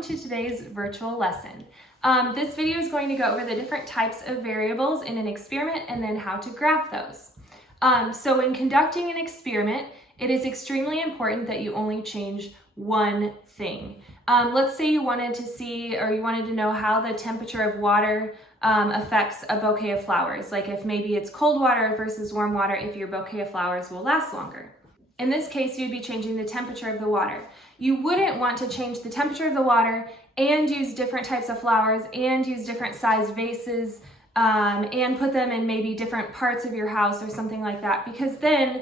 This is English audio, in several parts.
welcome to today's virtual lesson. This video is going to go over the different types of variables in an experiment and then how to graph those. So when conducting an experiment, it is extremely important that you only change one thing. Let's say you wanted to see or you wanted to know how the temperature of water affects a bouquet of flowers, like if maybe it's cold water versus warm water, if your bouquet of flowers will last longer. In this case, you'd be changing the temperature of the water. You wouldn't want to change the temperature of the water and use different types of flowers and use different sized vases and put them in maybe different parts of your house or something like that. Because then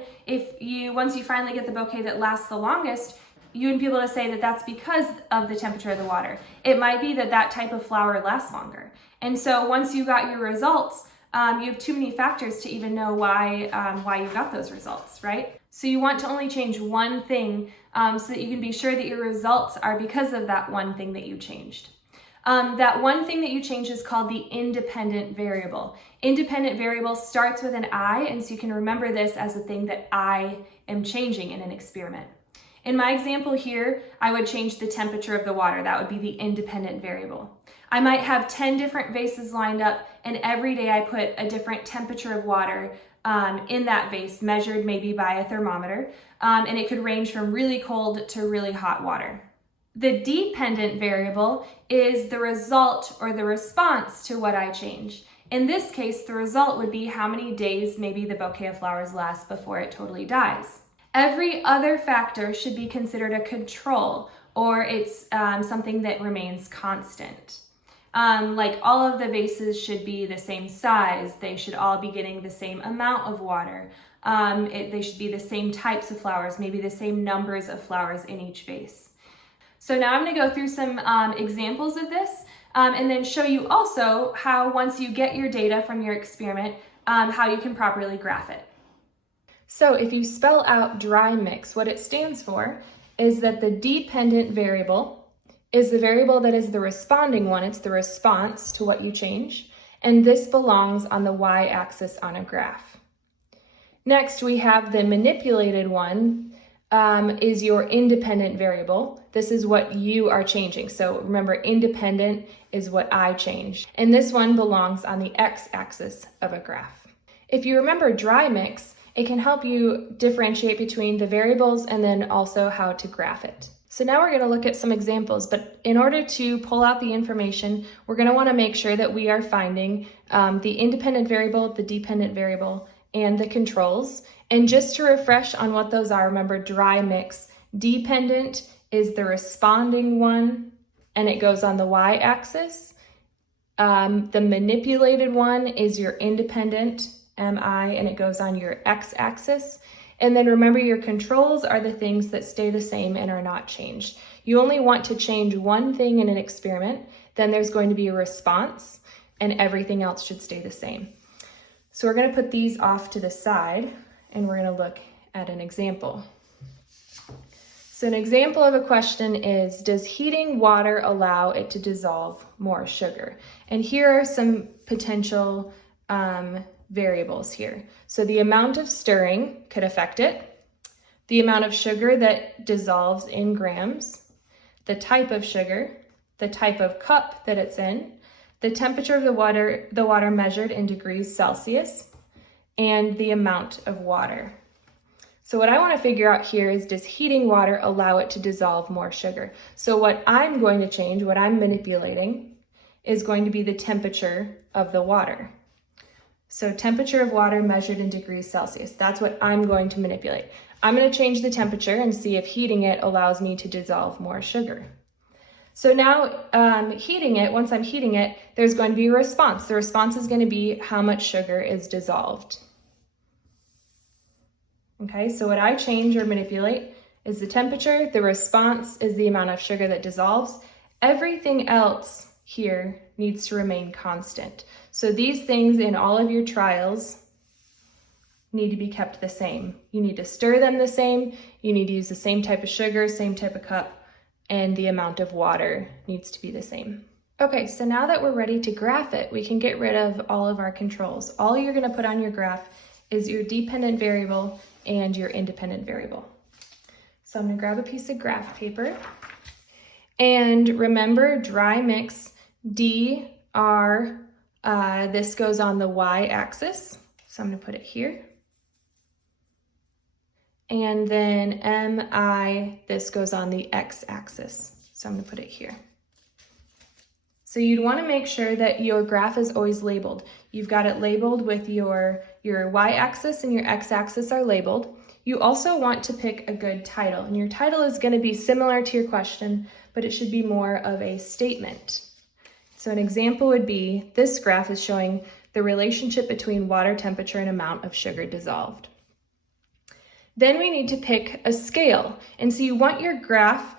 once you finally get the bouquet that lasts the longest, you wouldn't be able to say that that's because of the temperature of the water. It might be that that type of flower lasts longer. And so once you got your results, you have too many factors to even know why you got those results, right? So you want to only change one thing so that you can be sure that your results are because of that one thing that you changed. That one thing that you changed is called the independent variable. Independent variable starts with an I, and so you can remember this as a thing that I am changing in an experiment. In my example here, I would change the temperature of the water. That would be the independent variable. I might have 10 different vases lined up, and every day I put a different temperature of water in that vase, measured maybe by a thermometer, and it could range from really cold to really hot water. The dependent variable is the result or the response to what I change. In this case, the result would be how many days maybe the bouquet of flowers lasts before it totally dies. Every other factor should be considered a control, or it's something that remains constant. Like all of the vases should be the same size. They should all be getting the same amount of water. They should be the same types of flowers, maybe the same numbers of flowers in each vase. So now I'm going to go through some examples of this and then show you also how once you get your data from your experiment, how you can properly graph it. So if you spell out dry mix, what it stands for is that the dependent variable is the variable that is the responding one. It's the response to what you change. And this belongs on the y-axis on a graph. Next, we have the manipulated one is your independent variable. This is what you are changing. So remember, independent is what I changed. And this one belongs on the x-axis of a graph. If you remember dry mix, it can help you differentiate between the variables and then also how to graph it. So now we're going to look at some examples, but in order to pull out the information, we're going to want to make sure that we are finding the independent variable, the dependent variable, and the controls. And just to refresh on what those are, remember dry mix. Dependent is the responding one, and it goes on the y-axis. The manipulated one is your independent, MI, and it goes on your x-axis. And then remember, your controls are the things that stay the same and are not changed. You only want to change one thing in an experiment, then there's going to be a response, and everything else should stay the same. So we're going to put these off to the side, and we're going to look at an example. So an example of a question is, does heating water allow it to dissolve more sugar? And here are some potential variables here. So the amount of stirring could affect it, the amount of sugar that dissolves in grams, the type of sugar, the type of cup that it's in, the temperature of the water measured in degrees Celsius, and the amount of water. So what I want to figure out here is, does heating water allow it to dissolve more sugar? So what I'm going to change, what I'm manipulating, is going to be the temperature of the water. So temperature of water measured in degrees Celsius. That's what I'm going to manipulate. I'm going to change the temperature and see if heating it allows me to dissolve more sugar. So now once I'm heating it, there's going to be a response. The response is going to be how much sugar is dissolved. Okay, so what I change or manipulate is the temperature. The response is the amount of sugar that dissolves. Everything else here needs to remain constant. So these things in all of your trials need to be kept the same. You need to stir them the same, you need to use the same type of sugar, same type of cup, and the amount of water needs to be the same. Okay, so now that we're ready to graph it, we can get rid of all of our controls. All you're going to put on your graph is your dependent variable and your independent variable. So I'm going to grab a piece of graph paper And remember, dry mix DR, this goes on the y-axis. So I'm gonna put it here. And then MI, this goes on the x-axis. So I'm gonna put it here. So you'd wanna make sure that your graph is always labeled. You've got it labeled with your y-axis and your x-axis are labeled. You also want to pick a good title, and your title is gonna be similar to your question, but it should be more of a statement. So an example would be, this graph is showing the relationship between water temperature and amount of sugar dissolved. Then we need to pick a scale. And so you want your graph,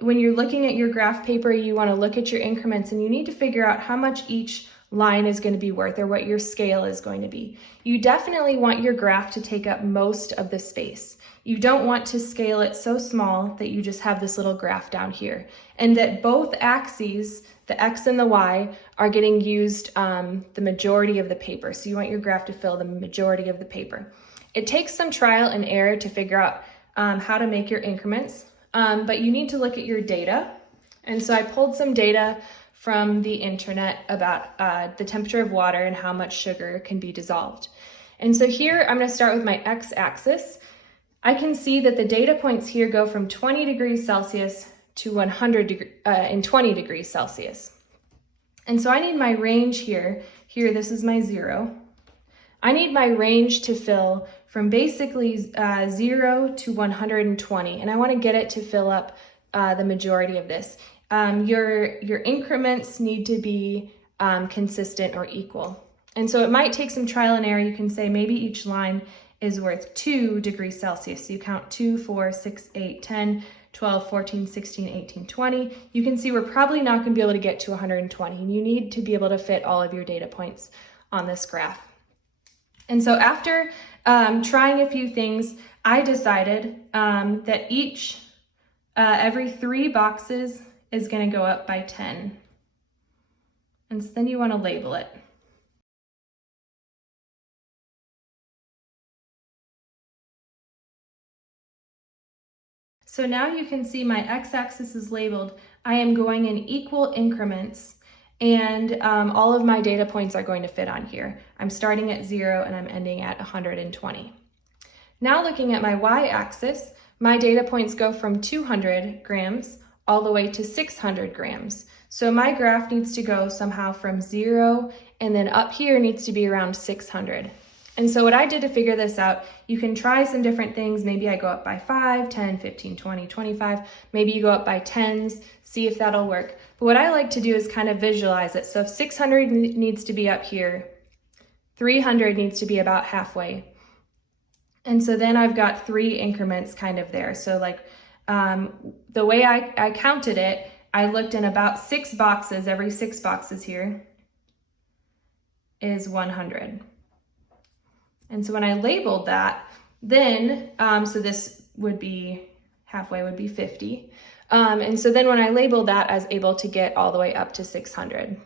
when you're looking at your graph paper, you want to look at your increments and you need to figure out how much each line is going to be worth or what your scale is going to be. You definitely want your graph to take up most of the space. You don't want to scale it so small that you just have this little graph down here, and that both axes, the X and the Y, are getting used the majority of the paper. So you want your graph to fill the majority of the paper. It takes some trial and error to figure out how to make your increments, but you need to look at your data. And so I pulled some data from the internet about the temperature of water and how much sugar can be dissolved. And so here I'm going to start with my x-axis. I can see that the data points here go from 20 degrees Celsius to 120 degrees Celsius. And so I need my range here. Here, this is my 0. I need my range to fill from basically 0 to 120, and I want to get it to fill up the majority of this. Your increments need to be consistent or equal. And so it might take some trial and error. You can say maybe each line is worth 2 degrees Celsius. So you count 2, 4, 6, 8, 10, 12, 14, 16, 18, 20. You can see we're probably not going to be able to get to 120. And you need to be able to fit all of your data points on this graph. And so after trying a few things, I decided that every 3 boxes is going to go up by 10. And so then you want to label it. So now you can see my x-axis is labeled. I am going in equal increments, and all of my data points are going to fit on here. I'm starting at 0 and I'm ending at 120. Now looking at my y-axis, my data points go from 200 grams all the way to 600 grams. So my graph needs to go somehow from 0, and then up here needs to be around 600. And so what I did to figure this out, you can try some different things. Maybe I go up by 5, 10, 15, 20, 25. Maybe you go up by 10s, see if that'll work. But what I like to do is kind of visualize it. So if 600 needs to be up here, 300 needs to be about halfway. And so then I've got 3 increments kind of there. So like the way I counted it, I looked in about 6 boxes. Every 6 boxes here is 100. And so when I labeled that, then, so this would be, halfway would be 50. And so then when I labeled that, I was able to get all the way up to 600.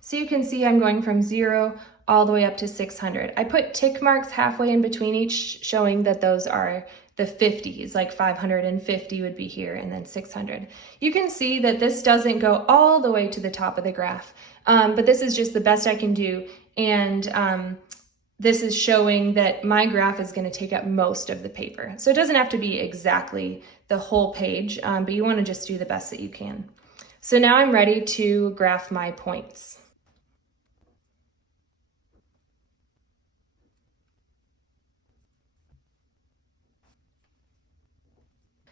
So you can see I'm going from 0 all the way up to 600. I put tick marks halfway in between each, showing that those are the 50s, like 550 would be here, and then 600. You can see that this doesn't go all the way to the top of the graph, but this is just the best I can do. And this is showing that my graph is going to take up most of the paper. So it doesn't have to be exactly the whole page, but you want to just do the best that you can. So now I'm ready to graph my points.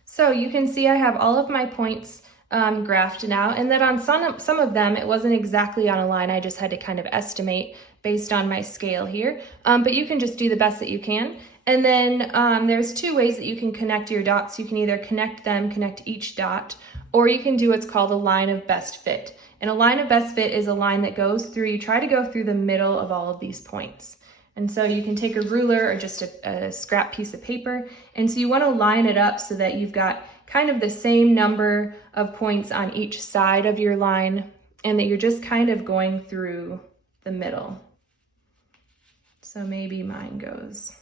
So you can see I have all of my points graphed now, and that on some of them it wasn't exactly on a line. I just had to kind of estimate based on my scale here, but you can just do the best that you can. And then there's 2 ways that you can connect your dots. You can either connect each dot, or you can do what's called a line of best fit. And a line of best fit is a line that goes through, you try to go through the middle of all of these points. And so you can take a ruler or just a scrap piece of paper. And so you want to line it up so that you've got kind of the same number of points on each side of your line, and that you're just kind of going through the middle. So maybe mine goes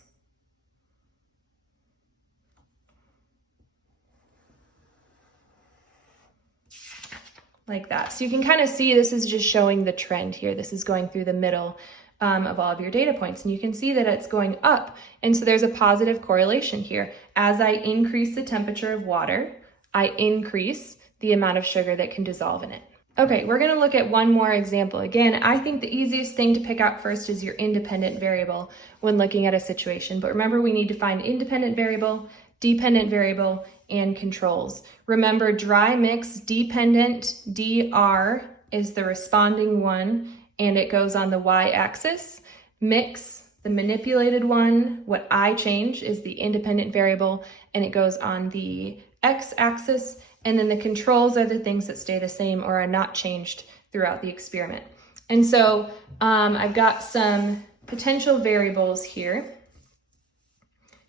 like that. So you can kind of see this is just showing the trend here. This is going through the middle of all of your data points, and you can see that it's going up. And so there's a positive correlation here. As I increase the temperature of water, I increase the amount of sugar that can dissolve in it. Okay, we're gonna look at one more example. Again, I think the easiest thing to pick out first is your independent variable when looking at a situation. But remember, we need to find independent variable, dependent variable, and controls. Remember, dry mix dependent, dr, is the responding one, and it goes on the y-axis. Mix, the manipulated one, what I change is the independent variable, and it goes on the x-axis. And then the controls are the things that stay the same or are not changed throughout the experiment. And so I've got some potential variables here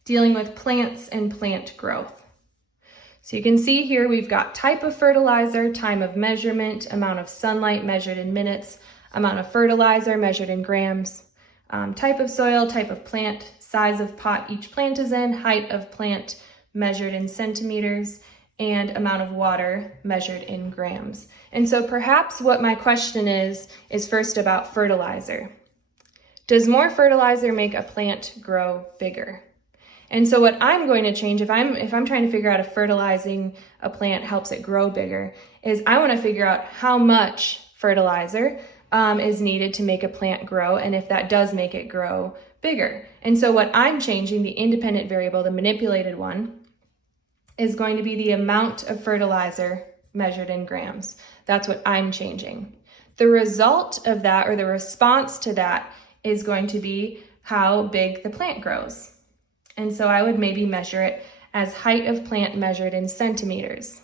dealing with plants and plant growth. So you can see here we've got type of fertilizer, time of measurement, amount of sunlight measured in minutes, amount of fertilizer measured in grams, type of soil, type of plant, size of pot each plant is in, height of plant measured in centimeters, and amount of water measured in grams. And so perhaps what my question is first about fertilizer. Does more fertilizer make a plant grow bigger? And so what I'm going to change, if I'm trying to figure out if fertilizing a plant helps it grow bigger, is I want to figure out how much fertilizer is needed to make a plant grow, and if that does make it grow bigger. And so what I'm changing, the independent variable, the manipulated one, is going to be the amount of fertilizer measured in grams. That's what I'm changing. The result of that, or the response to that, is going to be how big the plant grows. And so I would maybe measure it as height of plant measured in centimeters.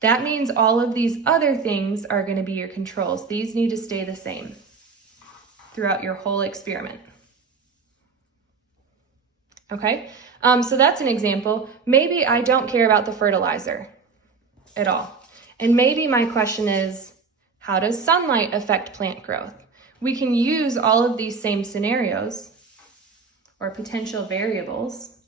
That means all of these other things are going to be your controls. These need to stay the same throughout your whole experiment. Okay, so that's an example. Maybe I don't care about the fertilizer at all. And maybe my question is, how does sunlight affect plant growth? We can use all of these same scenarios or potential variables,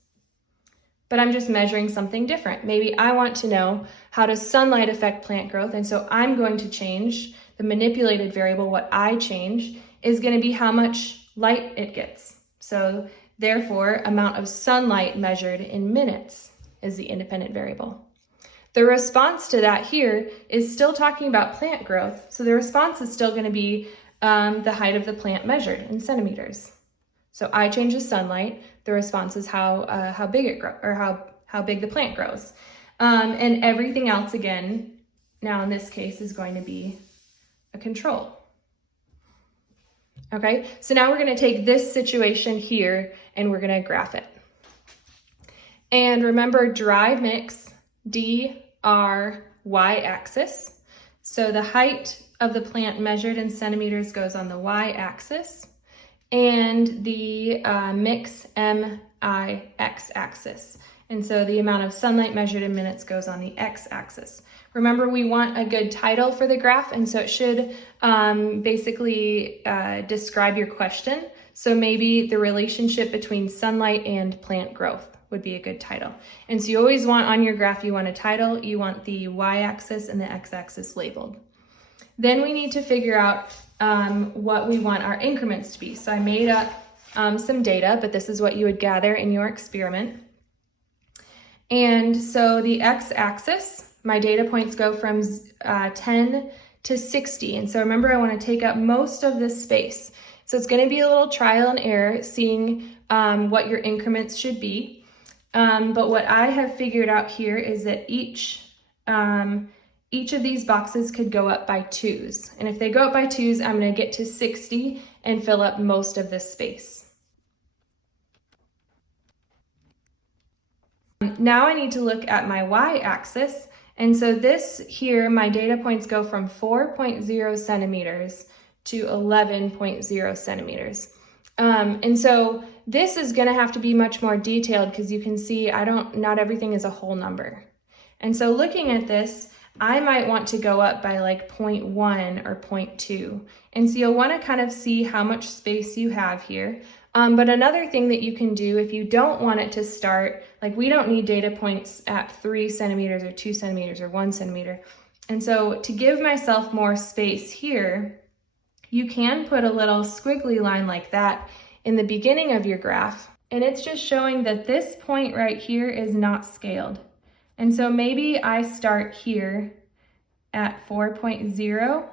but I'm just measuring something different. Maybe I want to know, how does sunlight affect plant growth? And so I'm going to change the manipulated variable. What I change is going to be how much light it gets. So therefore, amount of sunlight measured in minutes is the independent variable. The response to that here is still talking about plant growth. So the response is still going to be the height of the plant measured in centimeters. So I change the sunlight. The response is how big it grows, or how big the plant grows. And everything else, again, now in this case, is going to be a control. Okay, so now we're going to take this situation here and we're going to graph it. And remember, dry mix, dr, y-axis. So the height of the plant measured in centimeters goes on the y-axis, and the mix, mi, x-axis. And so the amount of sunlight measured in minutes goes on the x-axis. Remember, we want a good title for the graph, and so it should basically describe your question. So maybe the relationship between sunlight and plant growth would be a good title. And so you always want on your graph, you want a title, you want the y-axis and the x-axis labeled. Then we need to figure out what we want our increments to be. So I made up some data, but this is what you would gather in your experiment. And so the x-axis, my data points go from 10 to 60. And so remember, I want to take up most of this space. So it's going to be a little trial and error, seeing what your increments should be. But what I have figured out here is that each of these boxes could go up by 2s. And if they go up by 2s, I'm going to get to 60 and fill up most of this space. Now I need to look at my y-axis. And so this here, my data points go from 4.0 centimeters to 11.0 centimeters. And so this is going to have to be much more detailed, because you can see not everything is a whole number. And so looking at this, I might want to go up by like 0.1 or 0.2. And so you'll want to kind of see how much space you have here. But another thing that you can do, if you don't want it to start, like we don't need data points at 3 centimeters or 2 centimeters or 1 centimeter. And so to give myself more space here, you can put a little squiggly line like that in the beginning of your graph. And it's just showing that this point right here is not scaled. And so maybe I start here at 4.0,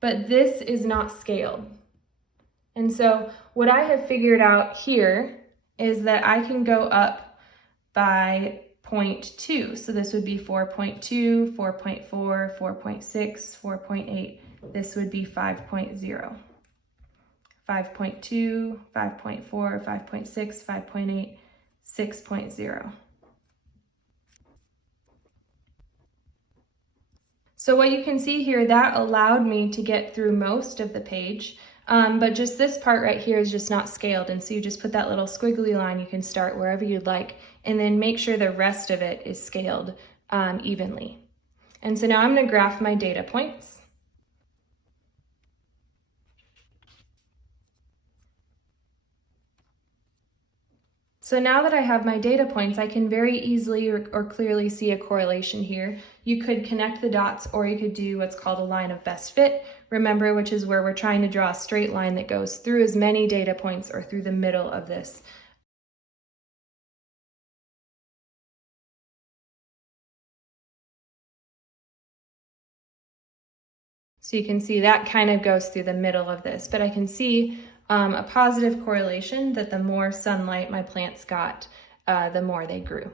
but this is not scaled. And so what I have figured out here is that I can go up by 0.2. So this would be 4.2, 4.4, 4.6, 4.8. This would be 5.0. 5.2, 5.4, 5.6, 5.8, 6.0. So what you can see here, that allowed me to get through most of the page, but just this part right here is just not scaled. And so you just put that little squiggly line, you can start wherever you'd like, and then make sure the rest of it is scaled evenly. And so now I'm gonna graph my data points. So now that I have my data points, I can very easily or clearly see a correlation here. You could connect the dots, or you could do what's called a line of best fit, remember, which is where we're trying to draw a straight line that goes through as many data points or through the middle of this. So you can see that kind of goes through the middle of this, but I can see a positive correlation that the more sunlight my plants got, the more they grew.